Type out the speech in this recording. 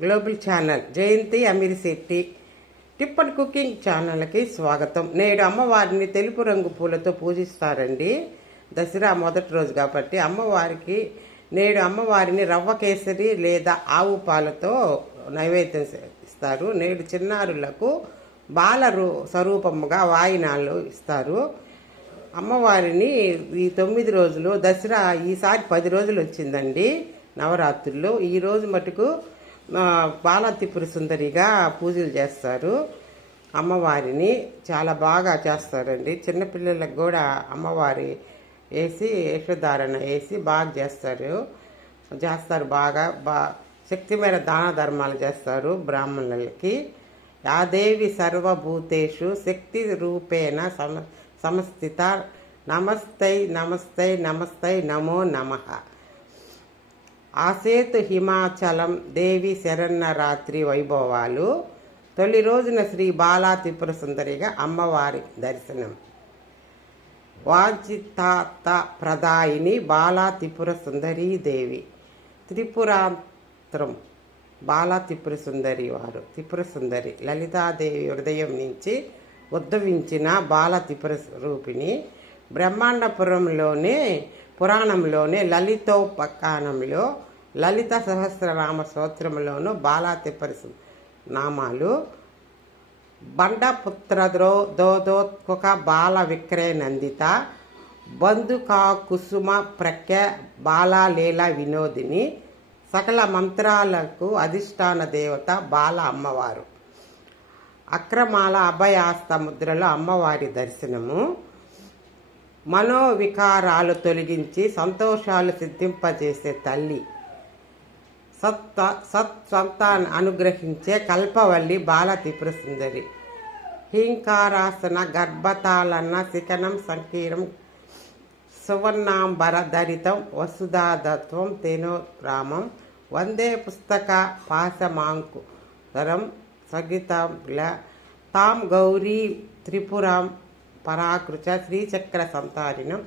Global channel Jayanthi Ameershetti tip and cooking ఛానల్కి స్వాగతం. నేడు అమ్మవారిని తెలుపు రంగు పూలతో పూజిస్తారండి. దసరా మొదటి రోజు కాబట్టి నేడు అమ్మవారిని రవ్వ కేసరి లేదా ఆవు పాలతో నైవేద్యం ఇస్తారు. నేడు చిన్నారులకు బాల స్వరూపముగా వాయినాలు ఇస్తారు. అమ్మవారిని ఈ 9 రోజులు, దసరా ఈసారి 10 రోజులు వచ్చిందండి నవరాత్రుల్లో. ఈరోజు మటుకు బాల త్రిపుర సుందరిగా పూజలు చేస్తారు. అమ్మవారిని చాలా బాగా చేస్తారండి. చిన్నపిల్లలకు కూడా అమ్మవారి వేసి వేషధారణ వేసి బాగా చేస్తారు బాగా శక్తి మేర దాన ధర్మాలు చేస్తారు బ్రాహ్మణులకి. యాదేవి సర్వభూతేషు శక్తి రూపేణ సమస్థిత నమస్తై నమస్తై నమస్తై నమో నమః. ఆసేతు హిమాచలం దేవి శరన్నరాత్రి వైభవాలు. తొలి రోజున శ్రీ బాలా త్రిపుర సుందరిగా అమ్మవారి దర్శనం. వాంఛితార్థ ప్రదాయిని బాలా త్రిపుర సుందరీ దేవి. త్రిపురాంతరం బాలా త్రిపుర సుందరి వారు త్రిపుర సుందరి లలితాదేవి హృదయం నుంచి ఉద్భవించిన బాల త్రిపుర రూపిణి. బ్రహ్మాండ పురాణంలోనే లలితోపకానంలో లలిత సహస్రనామ స్తోత్రంలోను బాలా త్రిపుర నామాలు. బండపుత్ర దోదోత్కొక బాల విక్రయ నందిత బంధుకా కుసుమ ప్రఖ్య బాలా లీల వినోదిని. సకల మంత్రాలకు అధిష్టాన దేవత బాల అమ్మవారు. అక్రమాల అభయాస్త ముద్రలో అమ్మవారి దర్శనము. మనోవికారాలు తొలగించి సంతోషాలు సిద్ధింపజేసే తల్లి. సత్సంతాన్ని అనుగ్రహించే కల్పవల్లి బాల త్రిపుర సుందరి. హీంకారాసన గర్భతాళన శిఖనం సంకీరం సువర్ణాంబర ధరితం వసుధాదత్వం తేనోరామం వందే పుస్తక పాశమాంకురం సగితల తాం గౌరీ త్రిపురాం పరాకృచ శ్రీచక్ర సంతారిణం